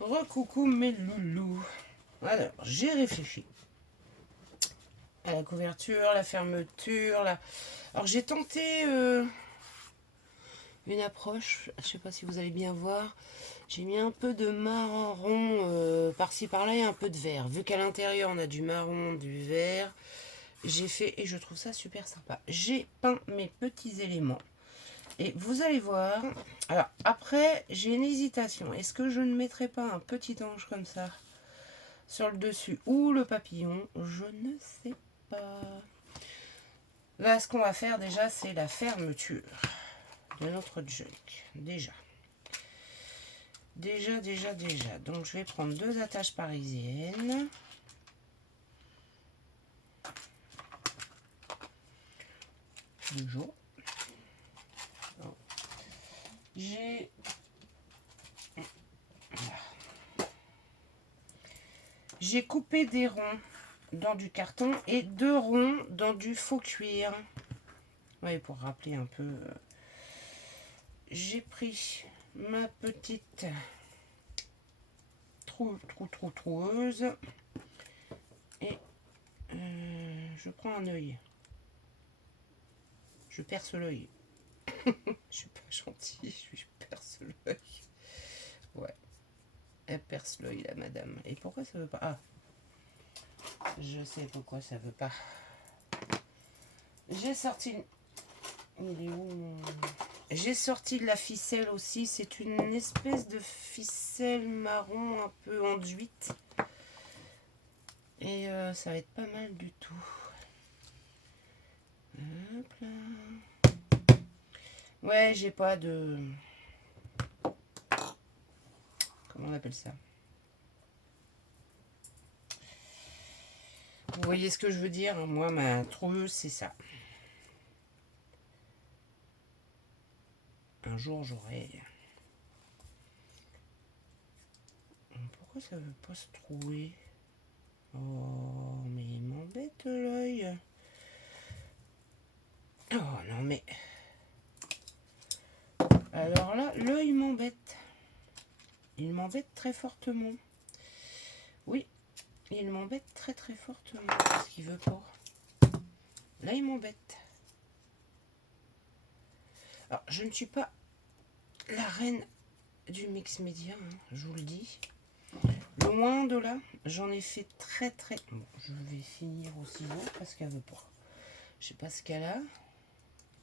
Recoucou mes loulous. Alors, j'ai réfléchi à la couverture, la fermeture, Alors, j'ai tenté une approche. Je sais pas si vous allez bien voir. J'ai mis un peu de marron par-ci par-là et un peu de vert. Vu qu'à l'intérieur, on a du marron, du vert, j'ai fait, et je trouve ça super sympa. J'ai peint mes petits éléments. Et vous allez voir. Alors, après, j'ai une hésitation. Est-ce que je ne mettrai pas un petit ange comme ça sur le dessus ou le papillon? Je ne sais pas. Là, ce qu'on va faire déjà, c'est la fermeture de notre junk. Déjà. Donc, je vais prendre 2 attaches parisiennes. Toujours. J'ai coupé des ronds dans du carton et 2 ronds dans du faux cuir. Oui, pour rappeler un peu. J'ai pris ma petite troueuse et je prends un œil. Je perce l'œil. Je suis pas gentille, je perce l'œil. Ouais. Elle perce l'œil, la madame. Et pourquoi ça veut pas? Ah. Je sais pourquoi ça veut pas. J'ai sorti... Il est où mon... J'ai sorti de la ficelle aussi. C'est une espèce de ficelle marron un peu enduite. Et ça va être pas mal du tout. Hop là. Ouais, j'ai pas de... Comment on appelle ça? Vous voyez ce que je veux dire? Moi, ma troueuse, c'est ça. Un jour, j'aurai... Pourquoi ça veut pas se trouver? Oh, mais il m'embête l'œil. Oh non, mais... Alors là, l'œil m'embête. Il m'embête très fortement. Oui, il m'embête très très fortement. Parce qu'il veut pas. Là, il m'embête. Alors, je ne suis pas la reine du mix média, hein, je vous le dis. Loin de là, j'en ai fait très très... Bon, je vais finir au ciseau parce qu'elle veut pas. Je sais pas ce qu'elle a.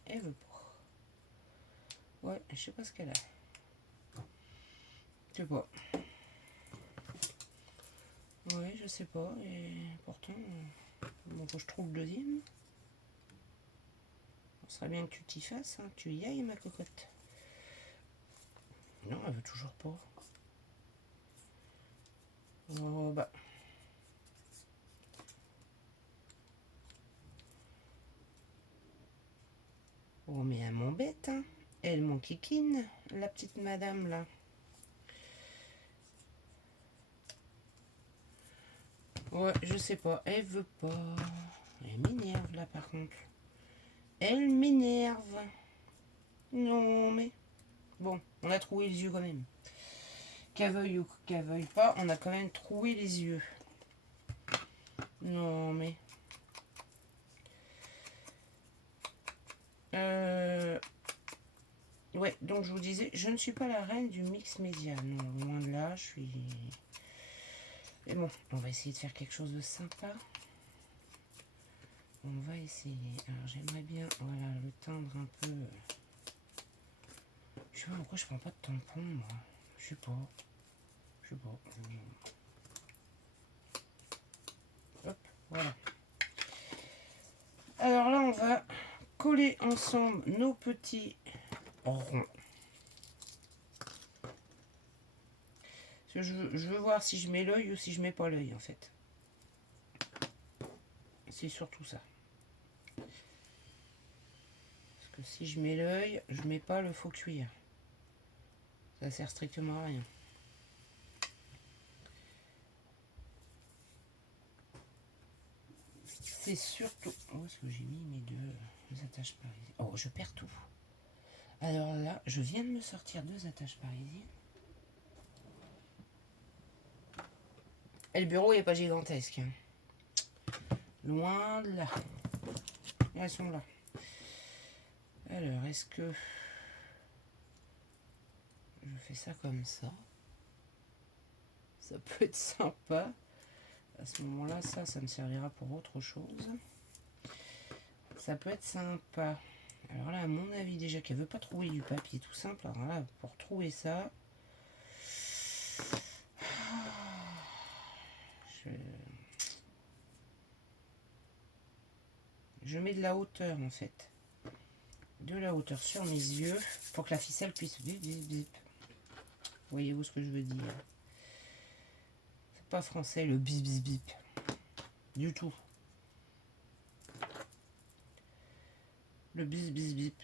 Elle veut pas. Ouais, je sais pas ce qu'elle a. Je sais pas. Oui, je sais pas. Et pourtant, bon, je trouve le deuxième. Ce serait bien que tu t'y fasses, hein, que tu y ailles, ma cocotte. Non, elle veut toujours pas. Oh bah. Oh, mais elle m'embête, hein. Elle m'enquiquine, la petite madame là. Ouais, je sais pas. Elle veut pas. Elle m'énerve là par contre. Elle m'énerve. Non, mais. Bon, on a trouvé les yeux quand même. Qu'elle veuille ou qu'elle veuille pas, on a quand même trouvé les yeux. Non, mais. Ouais, donc je vous disais, je ne suis pas la reine du mix média. Non, loin de là, je suis... Mais bon, on va essayer de faire quelque chose de sympa. On va essayer. Alors j'aimerais bien, voilà, le teindre un peu. Je sais pas pourquoi je prends pas de tampon, moi. Je sais pas. Je sais pas. Hop, voilà. Alors là, on va coller ensemble nos petits ronds. Je veux voir si je mets l'œil ou si je mets pas l'œil en fait. C'est surtout ça. Parce que si je mets l'œil, je mets pas le faux cuir. Ça sert strictement à rien. c'est surtout... Où est-ce que j'ai mis mes deux attaches parisiennes? Oh, je perds tout. Alors là, je viens de me sortir 2 attaches parisiennes. Et le bureau n'est pas gigantesque. Hein. Loin de là. Elles sont là. Alors, est-ce que... je fais ça comme ça? Ça peut être sympa. À ce moment-là, ça me servira pour autre chose. Ça peut être sympa. Alors là, à mon avis, déjà qu'elle veut pas trouver du papier tout simple. Alors là, pour trouver ça... Je mets de la hauteur, en fait. De la hauteur sur mes yeux pour que la ficelle puisse... Voyez-vous ce que je veux dire? C'est pas français, le bip bip bip. Du tout. Le bis bis bip.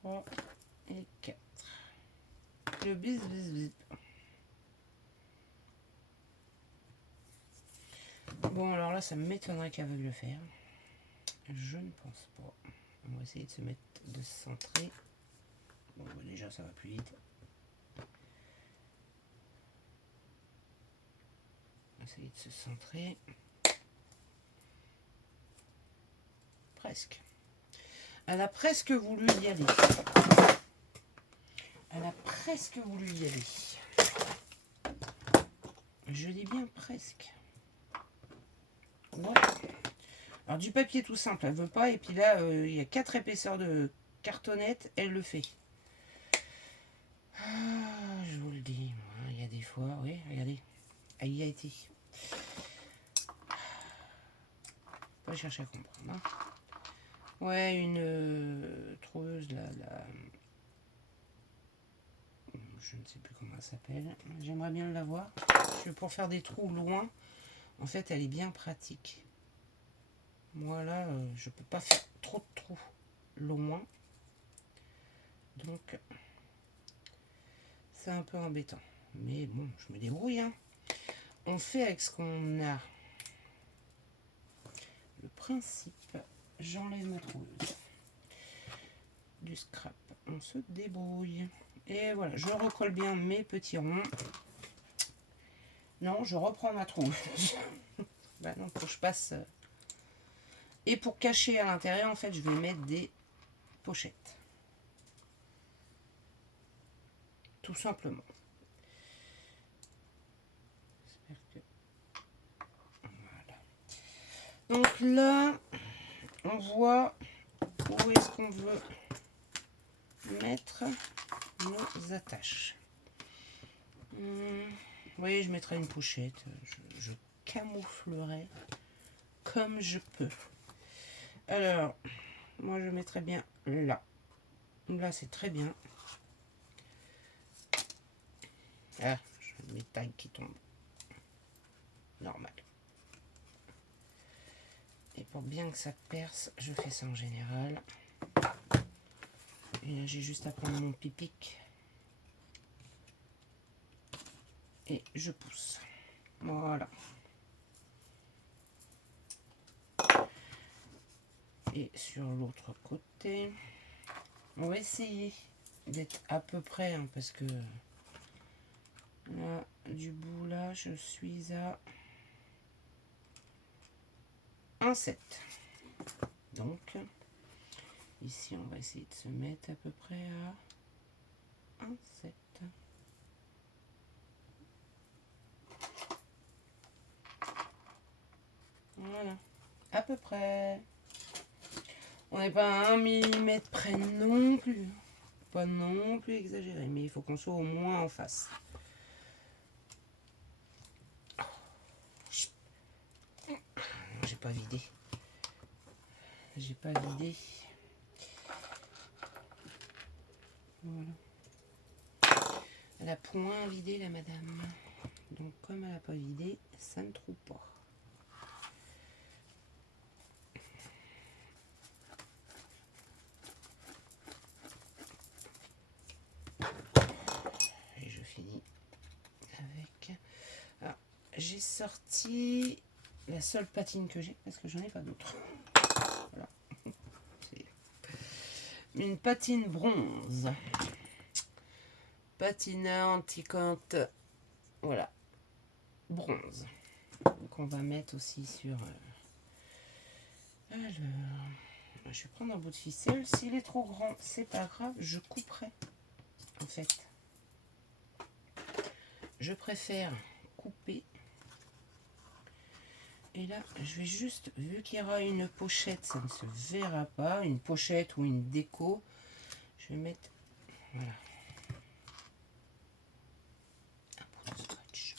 3 et 4. Le bis bis bip. Bon, alors là, ça m'étonnerait qu'elle veuille le faire. Je ne pense pas. On va essayer de se mettre, de se centrer. Bon, bah déjà, ça va plus vite. On va essayer de se centrer. Presque. Elle a presque voulu y aller. Elle a presque voulu y aller. Je dis bien presque. Ouais. Alors du papier tout simple, elle veut pas. Et puis là, il y a 4 épaisseurs de cartonnette, elle le fait. Ah, je vous le dis, il y a des fois, oui, regardez, elle y a été. Pas chercher à comprendre. Hein. Ouais, une trouveuse, je ne sais plus comment elle s'appelle. J'aimerais bien l'avoir. Pour faire des trous loin, en fait, elle est bien pratique. Moi, là, je peux pas faire trop de trous loin. Donc, c'est un peu embêtant. Mais bon, je me débrouille. Hein. On fait avec ce qu'on a. Le principe, j'enlève ma trouveuse. Du scrap, on se débrouille. Et voilà, je recolle bien mes petits ronds. Non, je reprends ma trouveuse. Bah non, faut que je passe. Et pour cacher à l'intérieur, en fait, je vais mettre des pochettes. Tout simplement. J'espère que... Voilà. Donc là, on voit où est-ce qu'on veut mettre nos attaches. Vous voyez, je mettrai une pochette. Je camouflerai comme je peux. Alors, moi je mettrai bien là. Là, c'est très bien. Ah, j'ai mes tailles qui tombent. Normal. Et pour bien que ça perce, je fais ça en général. Et là, j'ai juste à prendre mon pipic. Et je pousse. Voilà. Et sur l'autre côté, on va essayer d'être à peu près, hein, parce que là, du bout là, je suis à 1,7. Donc, ici, on va essayer de se mettre à peu près à 1,7. Voilà, à peu près. On n'est pas à 1 mm près non plus. Pas non plus exagéré, mais il faut qu'on soit au moins en face. J'ai pas vidé. J'ai pas vidé. Voilà. Elle a point vidé la madame. Donc comme elle n'a pas vidé, ça ne trouve pas. Et je finis avec... Alors, j'ai sorti la seule patine que j'ai, parce que j'en ai pas d'autres. Voilà. Une patine bronze. Patina antiquante. Voilà. Bronze. Qu'on va mettre aussi sur... Alors... Je vais prendre un bout de ficelle. S'il est trop grand, c'est pas grave. Je couperai. En fait. Je préfère couper. Et là, je vais juste, vu qu'il y aura une pochette, ça ne se verra pas, une pochette ou une déco, je vais mettre, voilà, un bout de scotch.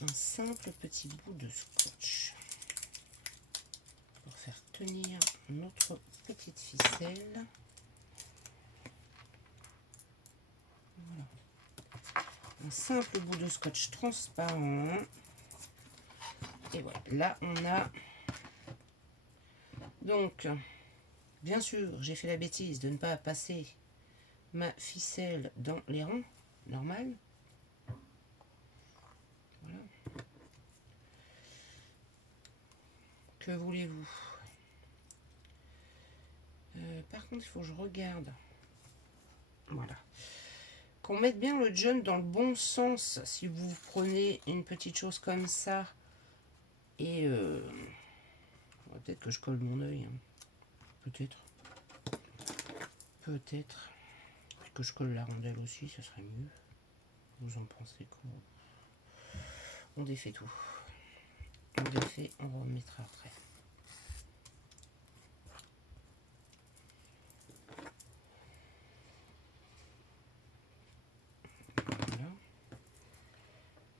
Un simple petit bout de scotch. Pour faire tenir notre petite ficelle. Voilà. Un simple bout de scotch transparent. Et voilà, là on a... Donc, bien sûr, j'ai fait la bêtise de ne pas passer ma ficelle dans les rangs, normal. Voilà. Que voulez-vous? Par contre, il faut que je regarde. Voilà. Qu'on mette bien le john dans le bon sens. Si vous prenez une petite chose comme ça, et peut-être que je colle mon œil. Hein. Peut-être. Peut-être. Que je colle la rondelle aussi, ça serait mieux. Vous en pensez quoi? On défait tout. On défait, on remettra après. Voilà.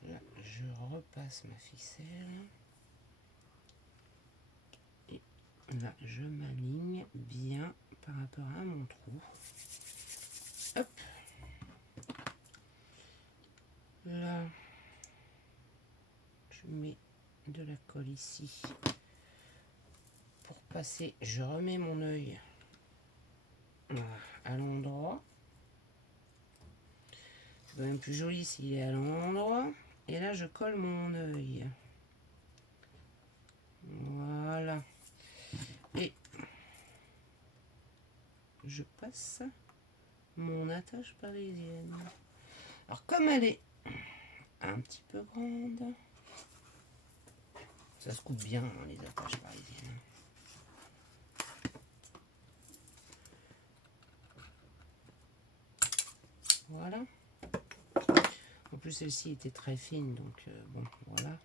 Là, je repasse ma ficelle. Et là, je m'aligne bien par rapport à mon trou. Hop. Là, je mets de la colle ici. Pour passer, je remets mon œil à l'endroit. C'est quand même plus joli s'il est à l'endroit. Et là, je colle mon œil. Voilà. Et je passe mon attache parisienne. Alors, comme elle est un petit peu grande, ça se coupe bien, hein, les attaches parisiennes. Voilà. En plus, celle-ci était très fine, donc bon, voilà.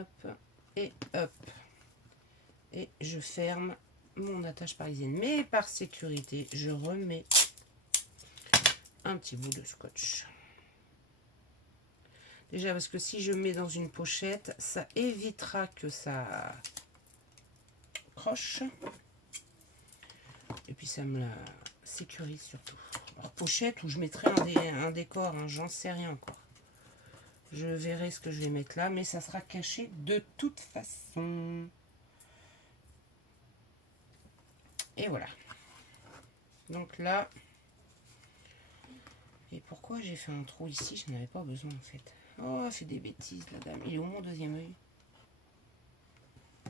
Hop, et hop. Et je ferme mon attache parisienne. Mais par sécurité, je remets un petit bout de scotch. Déjà, parce que si je mets dans une pochette, ça évitera que ça croche. Et puis, ça me la sécurise surtout. Alors, pochette où je mettrai un décor, hein, j'en sais rien encore. Je verrai ce que je vais mettre là, mais ça sera caché de toute façon. Et voilà. Donc là... Et pourquoi j'ai fait un trou ici? Je n'avais pas besoin en fait. Oh, elle fait des bêtises la dame. Il est où mon deuxième œil?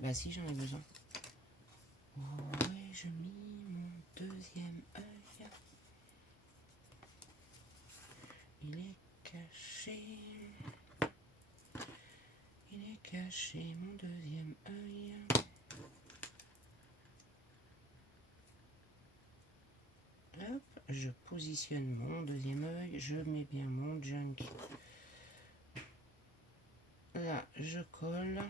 Bah si, j'en ai besoin. Où ai-je mis mon deuxième œil? Il est caché. Il est caché, mon deuxième œil. Hop, je positionne mon deuxième œil. Je mets bien mon junk. Là, je colle.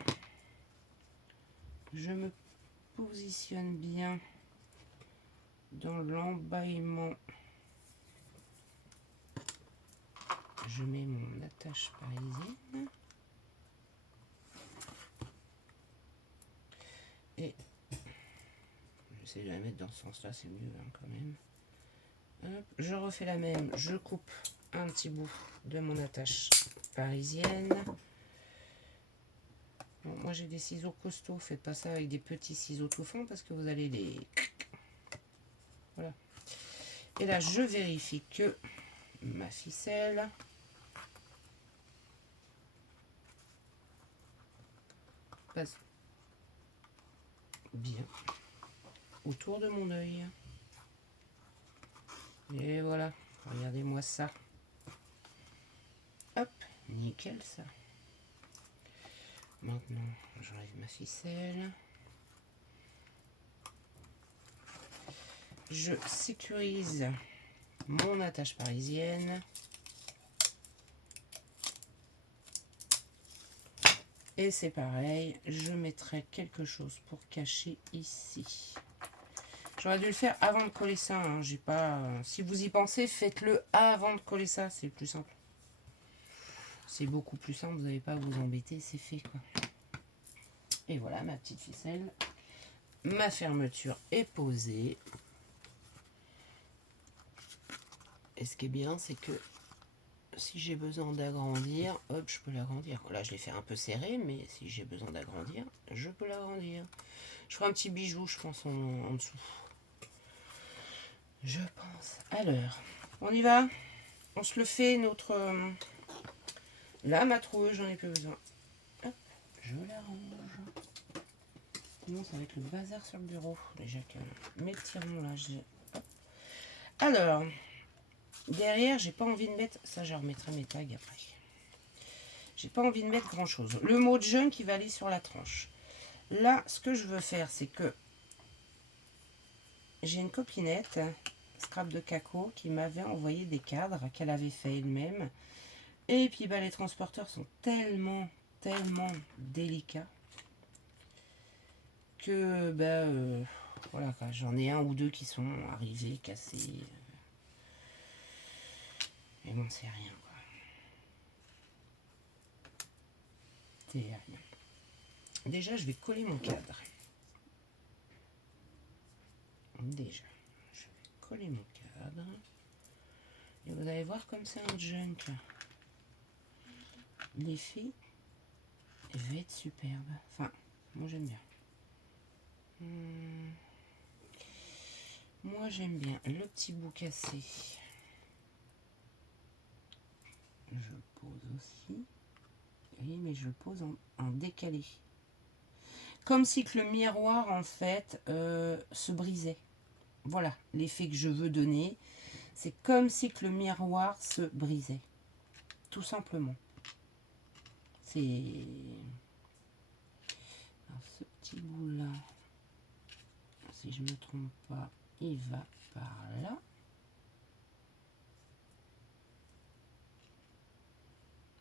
Je me positionne bien dans l'embaillement. Je mets mon attache parisienne. Et j'essaie de la mettre dans ce sens-là, c'est mieux hein, quand même. Hop, je refais la même. Je coupe un petit bout de mon attache parisienne. Bon, moi j'ai des ciseaux costauds. Faites pas ça avec des petits ciseaux tout fins parce que vous allez les... Voilà. Et là, je vérifie que ma ficelle passe bien autour de mon œil. Et voilà, regardez-moi ça. Hop, nickel ça. Maintenant, j'enlève ma ficelle. Je sécurise mon attache parisienne. Et c'est pareil, je mettrai quelque chose pour cacher ici. J'aurais dû le faire avant de coller ça. Hein. J'ai pas. Si vous y pensez, faites-le avant de coller ça. C'est plus simple. C'est beaucoup plus simple. Vous n'avez pas à vous embêter. C'est fait quoi. Et voilà ma petite ficelle. Ma fermeture est posée. Et ce qui est bien, c'est que si j'ai besoin d'agrandir, hop, je peux l'agrandir. Là, je l'ai fait un peu serré, mais si j'ai besoin d'agrandir, je peux l'agrandir. Je ferai un petit bijou, je pense, en dessous. Je pense. Alors, on y va. On se le fait, notre... Là, ma troueuse, j'en ai plus besoin. Hop, je la range. Sinon, ça va être le bazar sur le bureau. Déjà que mes petits ronds, là, hop. Alors, derrière, j'ai pas envie de mettre... Ça, je remettrai mes tags après. J'ai pas envie de mettre grand-chose. Le mot junk, qui va aller sur la tranche. Là, ce que je veux faire, c'est que j'ai une copinette, Scrap de Caco, qui m'avait envoyé des cadres qu'elle avait fait elle-même. Et puis, bah, les transporteurs sont tellement délicats que, bah, voilà, j'en ai un ou deux qui sont arrivés, cassés. Mais bon, c'est rien, quoi. C'est rien. Déjà, je vais coller mon cadre. Déjà, je vais coller mon cadre. Et vous allez voir comme c'est un junk. L'effet va être superbe. Enfin, moi j'aime bien. Moi j'aime bien le petit bout cassé. Je pose aussi. Oui, mais je le pose en décalé. Comme si que le miroir en fait se brisait. Voilà l'effet que je veux donner. C'est comme si que le miroir se brisait. Tout simplement. C'est... Alors ce petit bout là, si je ne me trompe pas, il va par là.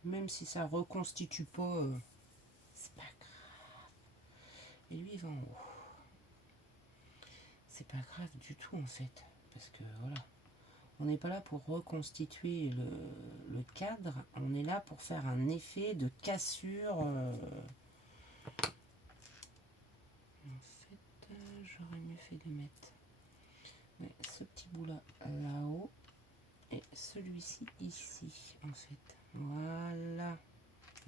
Même si ça reconstitue pas, c'est pas grave. Et lui il va en haut. C'est pas grave du tout en fait. Parce que voilà. On n'est pas là pour reconstituer le cadre, on est là pour faire un effet de cassure. En fait, j'aurais mieux fait de mettre ce petit bout là là-haut et celui-ci ici en fait. Voilà,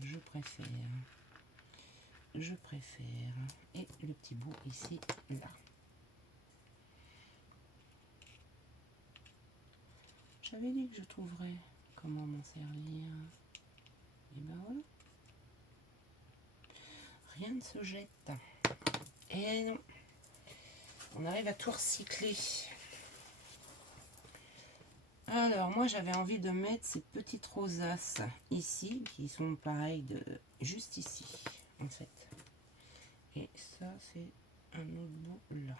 je préfère. Je préfère. Et le petit bout ici, là. J'avais dit que je trouverais comment m'en servir. Et ben voilà. Rien ne se jette. Et non. On arrive à tout recycler. Alors, moi, j'avais envie de mettre ces petites rosaces ici, qui sont pareilles de juste ici, en fait. Et ça, c'est un autre bout là.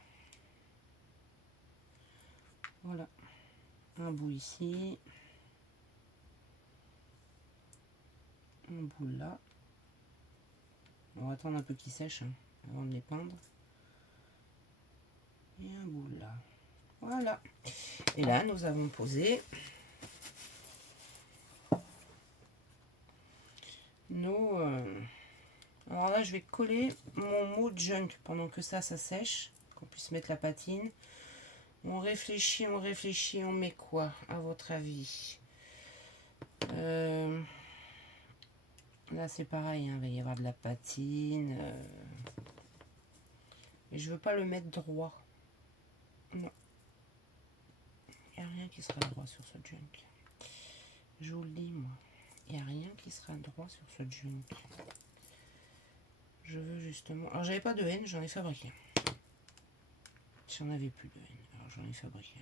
Voilà. Un bout ici. Un bout là. On va attendre un peu qu'il sèche hein, avant de les peindre. Et un bout là. Voilà. Et là, nous avons posé nos... Alors là, je vais coller mon mot junk pendant que ça sèche. Qu'on puisse mettre la patine. On réfléchit, on met quoi, à votre avis? Là, c'est pareil, hein, il va y avoir de la patine. Mais je veux pas le mettre droit. Non. Il n'y a rien qui sera droit sur ce junk. Je vous le dis, moi. Il n'y a rien qui sera droit sur ce junk. Je veux justement... Alors j'avais pas de haine, j'en ai fabriqué. J'en avais plus de haine. Alors j'en ai fabriqué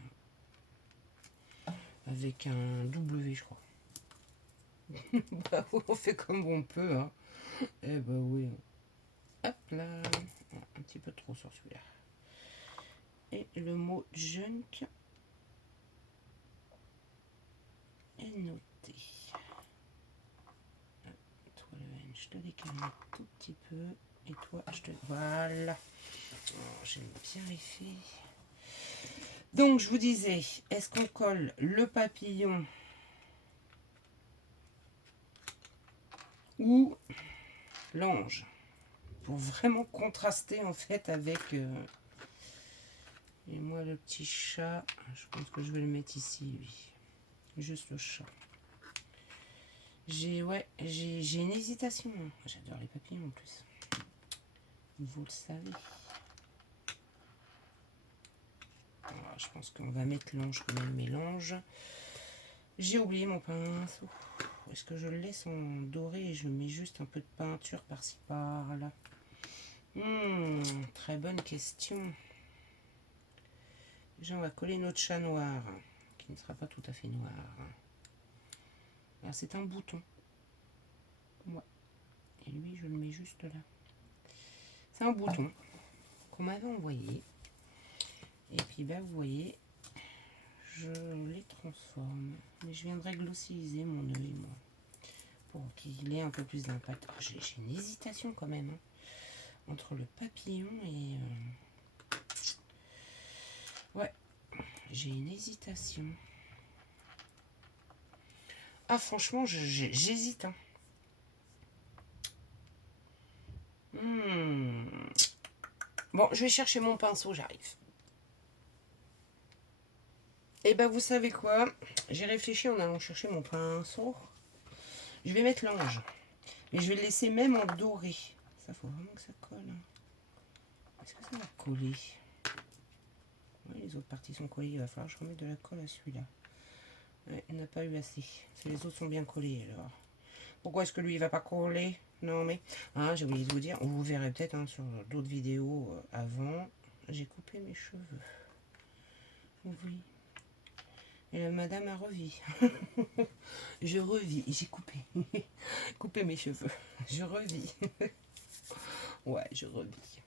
un. Avec un W, je crois. Bah oui, on fait comme on peut. Hein. Eh bah oui. Hop là. Un petit peu trop sur celui-là. Et le mot junk est noté. Toi, le N, je te décale un tout petit peu. Et toi, je te... Voilà. Oh, j'aime bien les filles. Donc, je vous disais, est-ce qu'on colle le papillon ou l'ange pour vraiment contraster en fait avec... Et moi, le petit chat, je pense que je vais le mettre ici, lui. Juste le chat. J'ai une hésitation. J'adore les papillons en plus. Vous le savez. Alors, je pense qu'on va mettre l'ange comme un mélange. J'ai oublié mon pinceau. Est-ce que je le laisse en doré et je mets juste un peu de peinture par-ci par-là? Très bonne question. Déjà, on va coller notre chat noir, qui ne sera pas tout à fait noir. Alors, c'est un bouton. Ouais. Et lui, je le mets juste là. C'est un bouton qu'on m'avait envoyé. Et puis, bah, vous voyez, je les transforme. Mais je viendrai glossiser mon œil, moi, pour qu'il ait un peu plus d'impact. J'ai une hésitation quand même, hein, entre le papillon et... Ouais, j'ai une hésitation. Ah, franchement, j'hésite. Hein. Bon, je vais chercher mon pinceau, j'arrive. Et ben, vous savez quoi? J'ai réfléchi en allant chercher mon pinceau. Je vais mettre l'ange. Mais je vais le laisser même en doré. Ça, faut vraiment que ça colle. Hein. Est-ce que ça va coller? Oui, les autres parties sont collées. Il va falloir que je remette de la colle à celui-là. Ouais, il n'a pas eu assez. Les autres sont bien collés, alors. Pourquoi est-ce que lui, il va pas coller? Non, mais... Ah, j'ai oublié de vous dire. Vous verrez peut-être hein, sur d'autres vidéos avant. J'ai coupé mes cheveux. Oui. Et la madame a revis. Je revis. J'ai coupé. Coupé mes cheveux. Je revis. Ouais, je revis.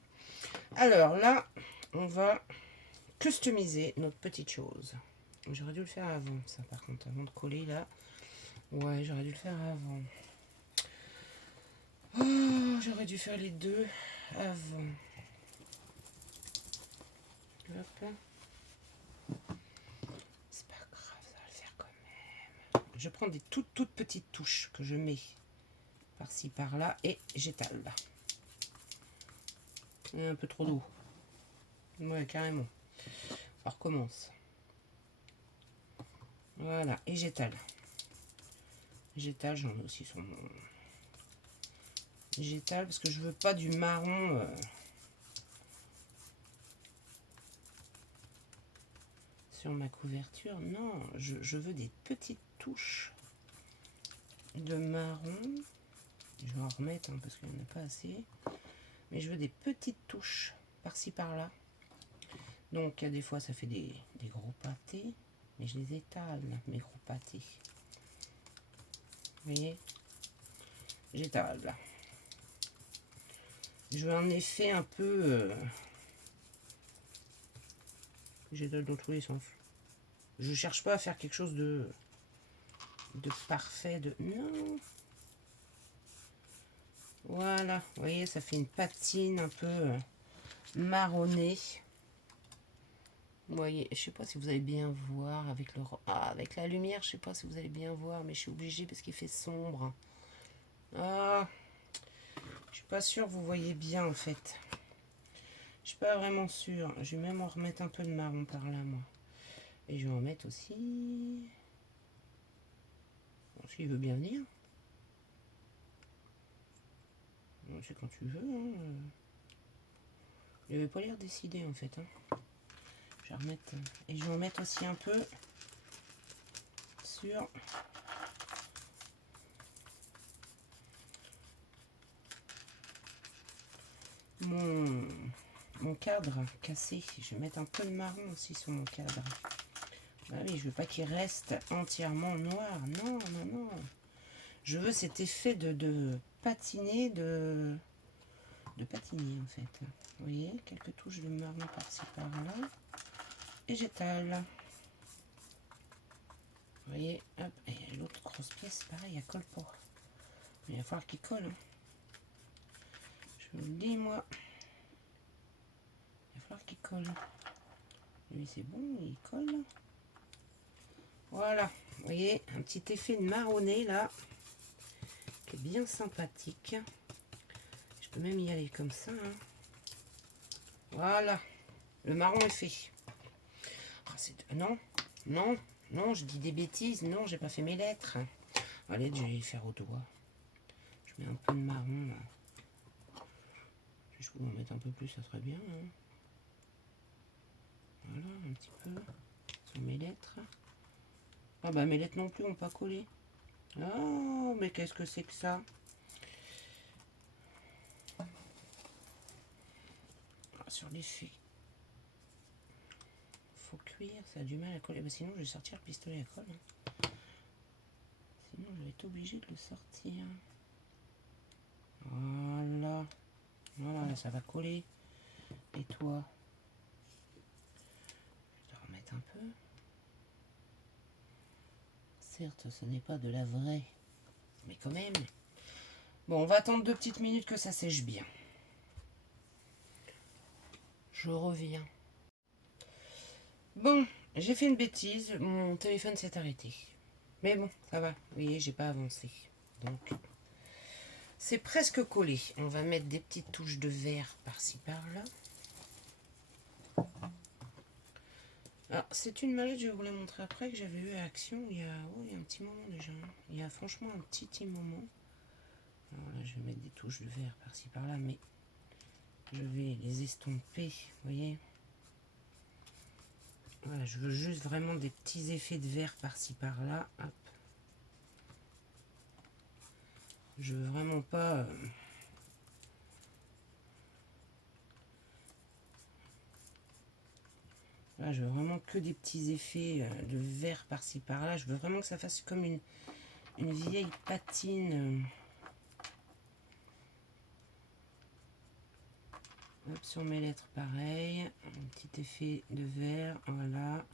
Alors là, on va customiser notre petite chose. J'aurais dû le faire avant, ça par contre, avant de coller là. Ouais, j'aurais dû le faire avant. Oh, j'aurais dû faire les deux avant. Hop. C'est pas grave, ça va le faire quand même. Je prends des toutes petites touches que je mets par-ci par-là et j'étale. Il y a un peu trop d'eau. Ouais, carrément. On recommence. Voilà, et j'étale. J'étale, j'en ai aussi sur mon... J'étale parce que je veux pas du marron... sur ma couverture. Non, je veux des petites touches de marron. Je vais en remettre hein, parce qu'il n'y en a pas assez. Mais je veux des petites touches par-ci par-là. Donc des fois ça fait des gros pâtés. Mais je les étale, mes gros pâtés. Vous voyez? J'étale. Je veux un effet un peu... j'étale dans tous les sens. Je cherche pas à faire quelque chose de parfait. Non. Voilà. Vous voyez, ça fait une patine un peu marronnée. Vous voyez, je sais pas si vous allez bien voir avec le... Ah, avec la lumière, je sais pas si vous allez bien voir, mais je suis obligée parce qu'il fait sombre. Ah, je suis pas sûre que vous voyez bien en fait. Je suis pas vraiment sûre. Je vais même en remettre un peu de marron par là, moi. Et je vais en mettre aussi... Bon, s'il veut bien venir. C'est quand tu veux. Hein. Il avait pas l'air décidé en fait. Hein. Je vais remettre... Et je vais en mettre aussi un peu sur... mon, mon cadre cassé. Je vais mettre un peu de marron aussi sur mon cadre. Bah oui, je veux pas qu'il reste entièrement noir. Non, non, non. Je veux cet effet de patiner, de patiner en fait. Vous voyez, quelques touches de marron par-ci par-là. Et j'étale. Vous voyez, hop, et l'autre grosse pièce, pareil, elle colle pas. Il va falloir qu'il colle. Hein. Je vous le dis, moi. Il va falloir qu'il colle. Lui, c'est bon, il colle. Voilà, vous voyez, un petit effet de marronné là, qui est bien sympathique. Je peux même y aller comme ça. Hein. Voilà, le marron est fait. Oh, non, non, non, je dis des bêtises. Non, j'ai pas fait mes lettres. Allez, je vais les faire au doigt. Je mets un peu de marron là. Si je pouvais en mettre un peu plus, ça serait bien. Hein. Voilà, un petit peu sur mes lettres. Ah bah mes lettres non plus n'ont pas collé. Oh, mais qu'est-ce que c'est que ça? Sur l'effet. Faut cuire, ça a du mal à coller. Bah, sinon, je vais sortir le pistolet à colle. Hein. Sinon, je vais être obligé de le sortir. Voilà. Voilà, là, ça va coller. Et toi? Je vais te remettre un peu. Certes, ce n'est pas de la vraie. Mais quand même. Bon, on va attendre 2 petites minutes que ça sèche bien. Je reviens. Bon, j'ai fait une bêtise. Mon téléphone s'est arrêté. Mais bon, ça va. Vous voyez, j'ai pas avancé. Donc, c'est presque collé. On va mettre des petites touches de vert par-ci par-là. Alors, c'est une mallette, je vais vous la montrer après, que j'avais eu à Action il y a un petit moment déjà. Il y a franchement un petit moment. Alors là, je vais mettre des touches de vert par-ci par-là, mais je vais les estomper, vous voyez. Voilà, je veux juste vraiment des petits effets de vert par-ci par-là. Hop. Je veux vraiment pas... Là, je veux vraiment que des petits effets de vert par-ci par-là. Je veux vraiment que ça fasse comme une vieille patine. Hop, sur mes lettres, pareil. Un petit effet de vert, voilà.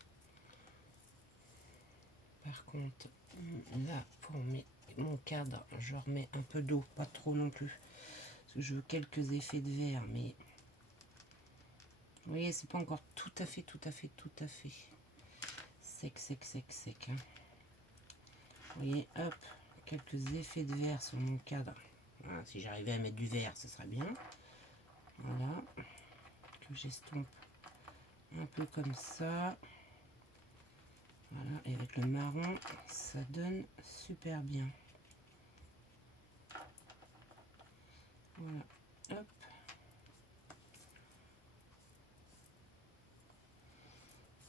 Par contre, là, pour mon cadre, je remets un peu d'eau, pas trop non plus. Parce que je veux quelques effets de vert, mais... Vous voyez, c'est pas encore tout à fait sec, sec, sec, sec. Hein. Vous voyez, hop, quelques effets de vert sur mon cadre. Voilà, si j'arrivais à mettre du vert, ce serait bien. Voilà, que j'estompe un peu comme ça. Voilà, et avec le marron, ça donne super bien. Voilà, hop.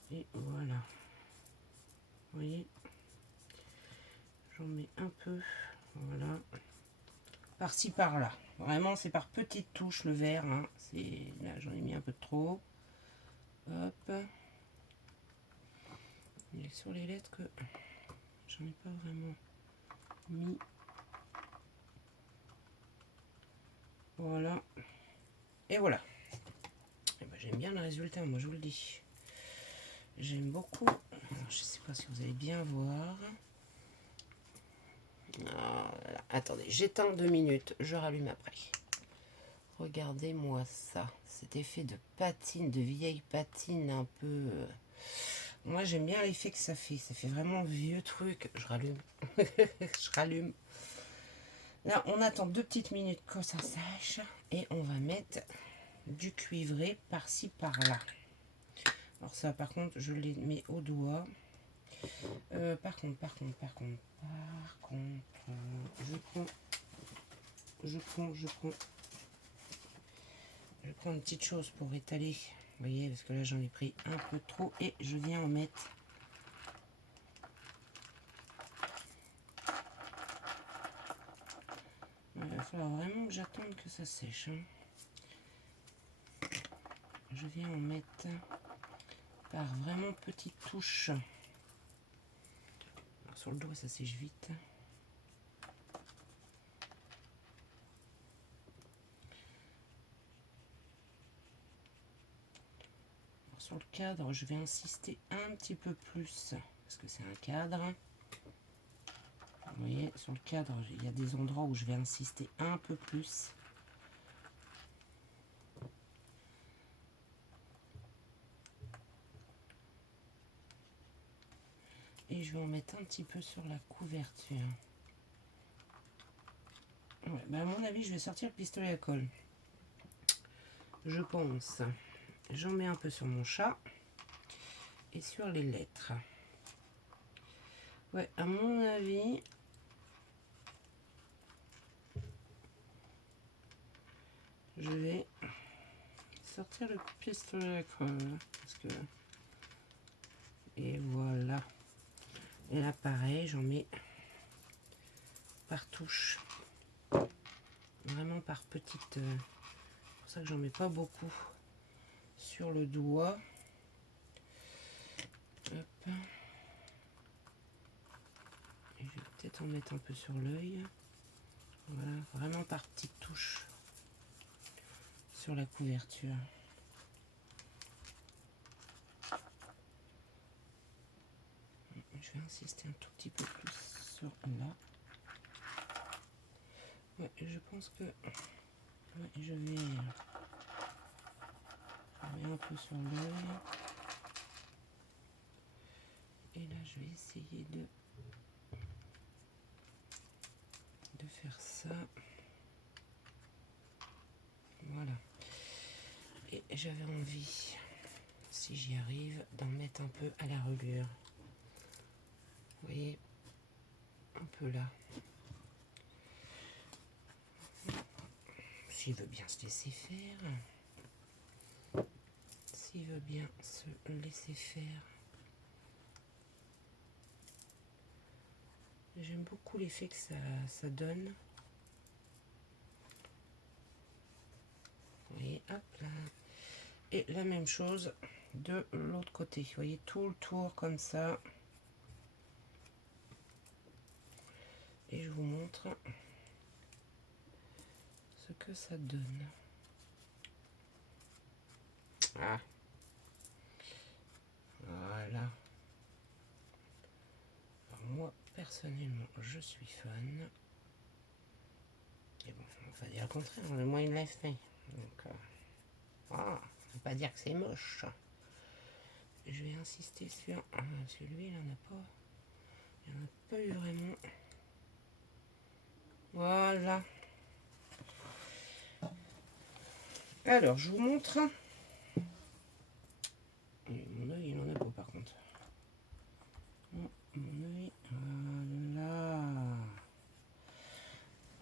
Et voilà. Vous voyez, j'en mets un peu, voilà, par-ci par-là. Vraiment, c'est par petites touches le vert. Hein. Là, j'en ai mis un peu trop. Hop. Il est sur les lettres que j'en ai pas vraiment mis. Voilà. Et voilà. Et ben, j'aime bien le résultat, moi je vous le dis. J'aime beaucoup. Alors, je sais pas si vous allez bien voir. Voilà. Attendez, j'éteins 2 minutes, je rallume après. Regardez-moi ça, cet effet de patine, de vieille patine un peu... Moi j'aime bien l'effet que ça fait vraiment vieux truc. Je rallume, je rallume. Là on attend 2 petites minutes que ça sèche et on va mettre du cuivré par-ci par-là. Alors ça par contre je les mets au doigt. Par contre, je prends une petite chose pour étaler, vous voyez, parce que là j'en ai pris un peu trop et je viens en mettre. Il va falloir vraiment que j'attende que ça sèche. Hein. je viens en mettre par vraiment petites touches. Alors, sur le doigt, ça sèche vite. Alors, sur le cadre, je vais insister un petit peu plus parce que c'est un cadre. Vous voyez, sur le cadre, il y a des endroits où je vais insister un peu plus. Et je vais en mettre un petit peu sur la couverture. Ouais, bah à mon avis, je vais sortir le pistolet à colle. Je pense. J'en mets un peu sur mon chat et sur les lettres. Ouais, à mon avis, je vais sortir le pistolet à colle. Parce que... Et voilà. Et là, pareil, j'en mets par touche. Vraiment par petite... C'est pour ça que j'en mets pas beaucoup sur le doigt. Hop. Et je vais peut-être en mettre un peu sur l'œil. Voilà, vraiment par petites touches sur la couverture. Je vais insister un tout petit peu plus sur là. Ouais, je pense que ouais, je vais un peu sur l'œil. Et là, je vais essayer de faire ça. Voilà. Et j'avais envie, si j'y arrive, d'en mettre un peu à la reliure. Vous voyez, un peu là. S'il veut bien se laisser faire. S'il veut bien se laisser faire. J'aime beaucoup l'effet que ça donne. Vous voyez, hop là. Et la même chose de l'autre côté. Vous voyez, tout le tour comme ça. Et je vous montre ce que ça donne. Ah. Voilà. Alors moi, personnellement, je suis fan. Et bon, on va dire le contraire. Moi, il l'a fait. Donc, on va pas dire que c'est moche. Je vais insister sur... parce que lui, il en a pas... Il n'y en a pas eu vraiment. Voilà. Alors, je vous montre. Et mon œil, il en a pas par contre. Non, mon œil, voilà.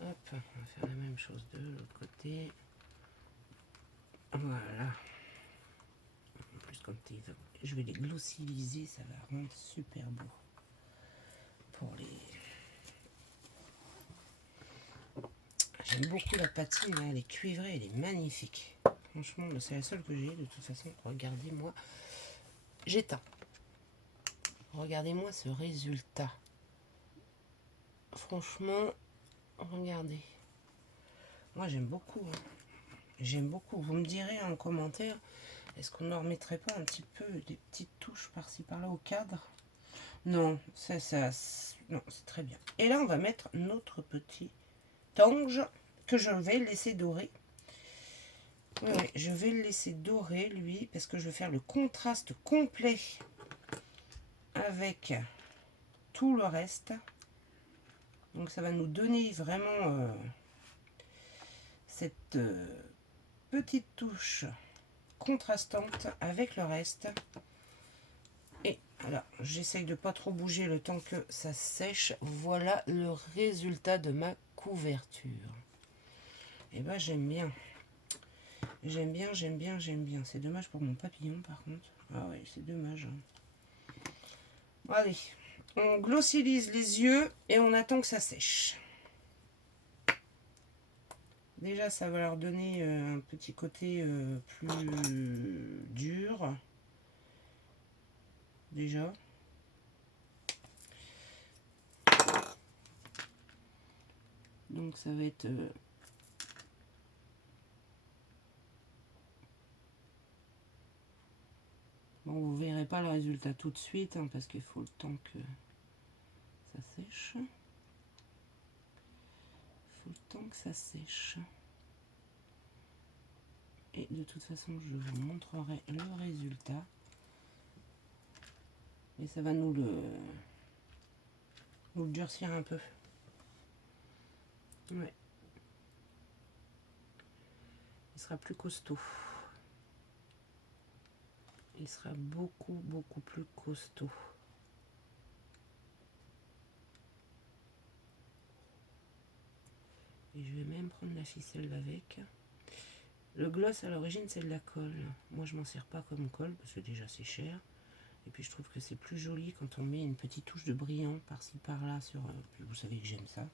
Hop, on va faire la même chose de l'autre côté. Voilà. En plus, comme je vais les glossiliser, ça va rendre super beau. Pour les... J'aime beaucoup la patine, là, elle est cuivrée, elle est magnifique. Franchement, c'est la seule que j'ai, de toute façon. Regardez-moi. J'éteins. Regardez-moi ce résultat. Franchement, regardez. Moi, j'aime beaucoup. Hein. J'aime beaucoup. Vous me direz en commentaire, est-ce qu'on ne remettrait pas un petit peu des petites touches par-ci par-là au cadre? Non, non, c'est très bien. Et là, on va mettre notre petit ange que je vais laisser dorer. Oui, je vais le laisser dorer, lui, parce que je vais faire le contraste complet avec tout le reste. Donc, ça va nous donner vraiment cette petite touche contrastante avec le reste. Et alors, j'essaye de pas trop bouger le temps que ça sèche. Voilà le résultat de ma couverture. Et ben, j'aime bien. J'aime bien, j'aime bien, j'aime bien. C'est dommage pour mon papillon, par contre. Ah oui, c'est dommage. Allez, on glossilise les yeux et on attend que ça sèche. déjà, ça va leur donner un petit côté plus dur. Déjà. Donc ça va être... Bon, vous verrez pas le résultat tout de suite, hein, parce qu'il faut le temps que ça sèche. Il faut le temps que ça sèche. Et de toute façon, je vous montrerai le résultat. Et ça va nous le durcir un peu. Ouais. Il sera plus costaud. Il sera beaucoup plus costaud. Et je vais même prendre la ficelle avec. Le gloss à l'origine c'est de la colle. Moi je m'en sers pas comme colle parce que déjà c'est cher. Et puis je trouve que c'est plus joli quand on met une petite touche de brillant par-ci par-là sur. Vous savez que j'aime ça.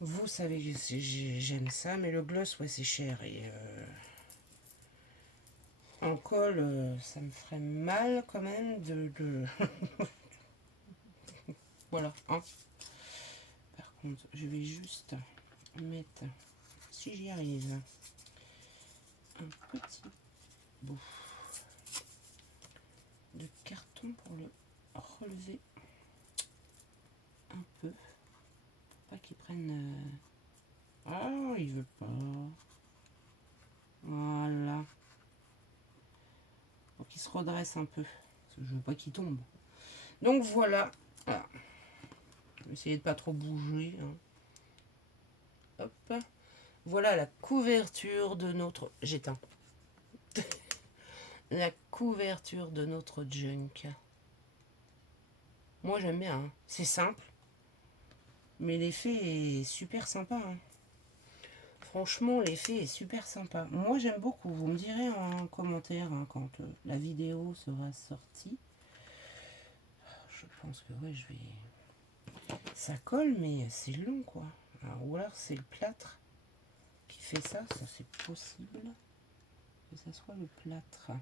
Vous savez que j'aime ça, mais le gloss ouais c'est cher et en colle ça me ferait mal quand même de... Voilà. Hein. Par contre je vais juste mettre, si j'y arrive, un petit bout de carton pour le relever un peu, pour pas qu'il prenne... Ah, il veut pas. Voilà. Pour qu'il se redresse un peu, parce que je veux pas qu'il tombe. Donc voilà. Voilà. Je vais essayer de pas trop bouger. Hein. Hop. Voilà la couverture de notre... J'éteins. La couverture de notre junk. Moi j'aime bien, hein. C'est simple, mais l'effet est super sympa. Hein. Franchement, l'effet est super sympa. Moi j'aime beaucoup. Vous me direz en commentaire hein, quand la vidéo sera sortie. Je pense que ouais, je vais... Ça colle, mais c'est long quoi. Alors, ou alors c'est le plâtre qui fait ça. Ça c'est possible que ça soit le plâtre.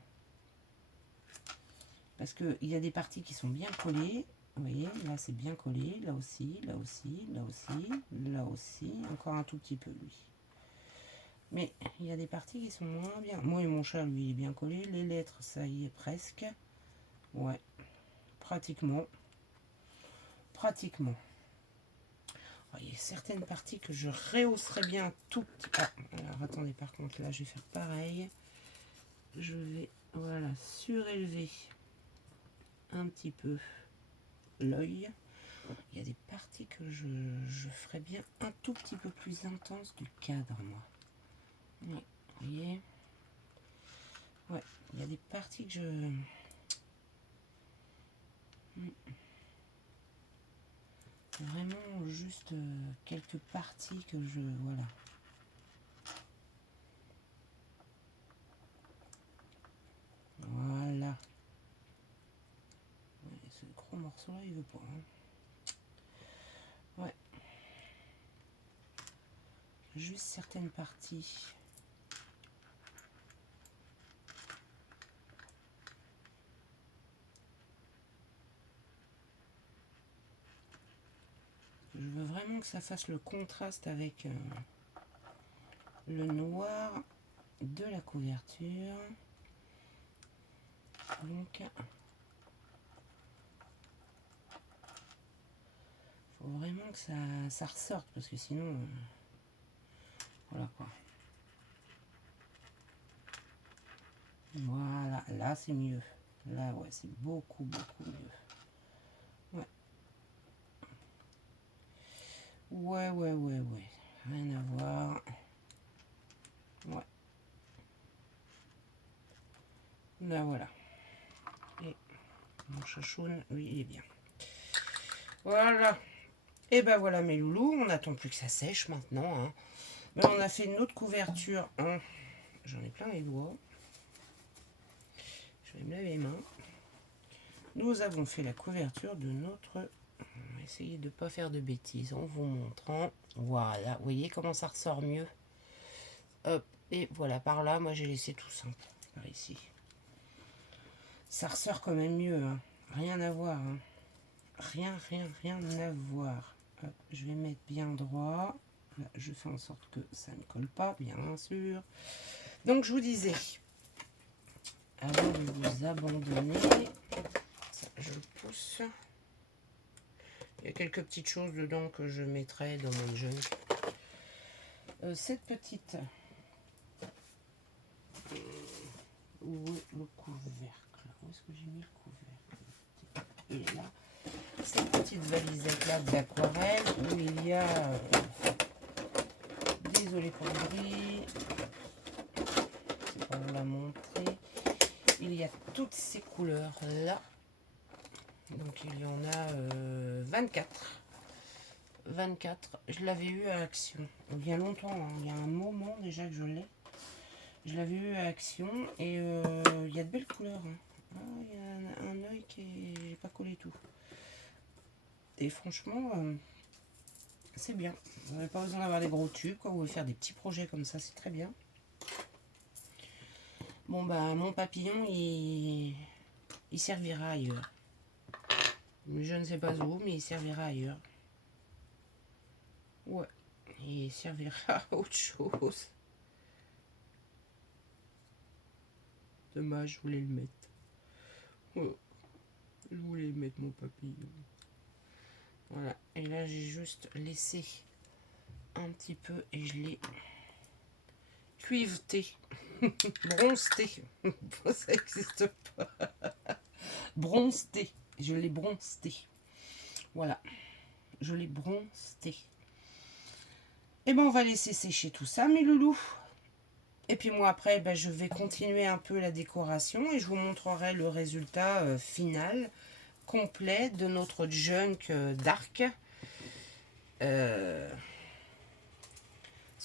Parce qu'il y a des parties qui sont bien collées. Vous voyez, là c'est bien collé, là aussi, là aussi, là aussi, là aussi, encore un tout petit peu lui. Mais il y a des parties qui sont moins bien. Moi et mon chat, lui, il est bien collé. Les lettres, ça y est presque. Ouais, pratiquement. Pratiquement. Alors, il y a certaines parties que je rehausserais bien un tout petit peu. Ah, alors attendez, par contre, là, je vais faire pareil. Je vais, voilà, surélever un petit peu l'œil. Il y a des parties que je ferais bien un tout petit peu plus intense du cadre, moi. Ouais, vous voyez. Ouais, il y a des parties que je... Vraiment juste quelques parties que je... Voilà. Voilà. Ouais, ce gros morceau là, il veut pas. Hein. Ouais. Juste certaines parties. Je veux vraiment que ça fasse le contraste avec le noir de la couverture. Donc, il faut vraiment que ça ressorte parce que sinon, voilà quoi. Voilà, là c'est mieux. Là ouais, c'est beaucoup mieux. Ouais. Ouais. Rien à voir. Ouais. Là voilà. Et mon chachoun, lui, il est bien. Voilà. Et ben voilà mes loulous, on n'attend plus que ça sèche maintenant. Hein. Ben, on a fait une autre couverture. Hein. J'en ai plein les doigts. Je vais me laver les mains. Nous avons fait la couverture de notre... On va essayer de ne pas faire de bêtises en vous montrant. Voilà, vous voyez comment ça ressort mieux. Hop, et voilà, par là, moi j'ai laissé tout simple, par ici. Ça ressort quand même mieux, hein. Rien à voir, hein. Rien à voir. Hop, je vais mettre bien droit. Là, je fais en sorte que ça ne colle pas, bien sûr. Donc, je vous disais, avant de vous abandonner, ça, je le pousse. Il y a quelques petites choses dedans que je mettrai dans mon junk. Cette petite... Où est le couvercle? Où est-ce que j'ai mis le couvercle? Il est là. Cette petite valisette là d'aquarelle où il y a... désolé pour le bruit. C'est pour vous la montrer. Il y a toutes ces couleurs là. Donc il y en a 24. 24. Je l'avais eu à Action. Il y a longtemps, hein. Il y a un moment déjà que je l'ai. Je l'avais eu à Action et il y a de belles couleurs. Hein. Ah, il y a un œil qui est... J'ai pas collé tout. Et franchement, c'est bien. Vous n'avez pas besoin d'avoir des gros tubes, quoi. Vous pouvez faire des petits projets comme ça, c'est très bien. Bon, bah, mon papillon, il servira ailleurs. Je ne sais pas où, mais il servira ailleurs. Ouais, il servira à autre chose. Dommage, je voulais le mettre. Ouais, je voulais mettre mon papillon. Voilà, et là j'ai juste laissé un petit peu et je l'ai cuiveté. Bronzeté. Ça n'existe pas. Bronzeté. Je l'ai bronzeté. Voilà. Je l'ai bronzeté. Et ben on va laisser sécher tout ça, mes loulous. Et puis moi après, ben, je vais continuer un peu la décoration et je vous montrerai le résultat final, complet de notre junk d'arc. Parce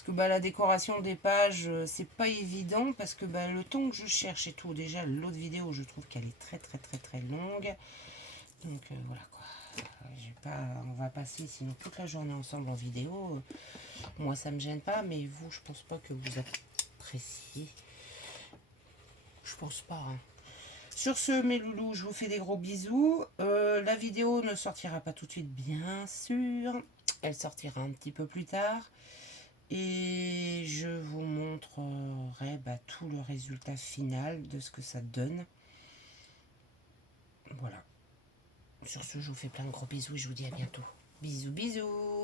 que bah, la décoration des pages, c'est pas évident parce que bah, le temps que je cherche et tout, déjà l'autre vidéo, je trouve qu'elle est très longue. Donc voilà quoi. On va passer sinon toute la journée ensemble en vidéo. Moi ça me gêne pas, mais vous, je pense pas que vous appréciez. Je pense pas. Hein. Sur ce, mes loulous, je vous fais des gros bisous. La vidéo ne sortira pas tout de suite, bien sûr. Elle sortira un petit peu plus tard. Et je vous montrerai bah, tout le résultat final de ce que ça donne. Voilà. Sur ce, je vous fais plein de gros bisous et je vous dis à bientôt. Bisous, bisous.